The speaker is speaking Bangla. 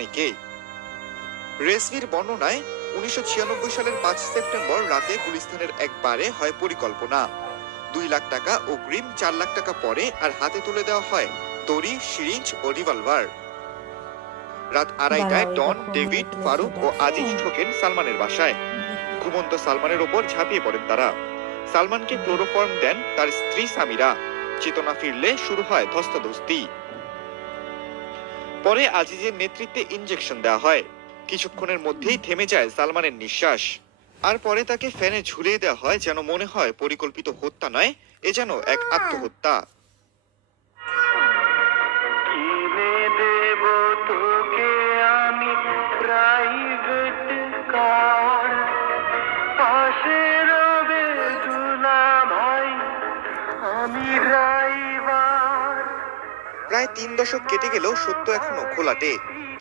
অনেকে। রেজভির বর্ণনায় 1996 সালের 5 সেপ্টেম্বর রাতে গুলিস্তানের এক বারে হয় পরিকল্পনা। 2 লাখ টাকা অগ্রিম, 4 লাখ টাকা পরে, আর হাতে তুলে দেওয়া হয় দড়ি, সিরিঞ্জ ও রিভলভার। রাত 2:30টায় ডন, ডেভিড, ফারুক ও আজিজ ঢোকেন সালমানের বাসায়। ঘুমন্ত সালমানের ওপর ঝাঁপিয়ে পড়েন তারা। সালমানকে ক্লোরোফর্ম দেন তার স্ত্রী সামিরা। চেতনা ফিরলে শুরু হয় ধস্তাধস্তি। পরে আজিজের নেতৃত্বে ইনজেকশন দেওয়া হয়। কিছুক্ষণের মধ্যেই থেমে যায় সালমানের নিঃশ্বাস। আর পরে তাকে ফ্যানে ঝুলিয়ে দেওয়া হয়, যেন মনে হয় পরিকল্পিত হত্যা নয়, এ যেন এক আত্মহত্যা। প্রায় 3 দশক কেটে গেলেও সত্য এখনো ঘোলাটে।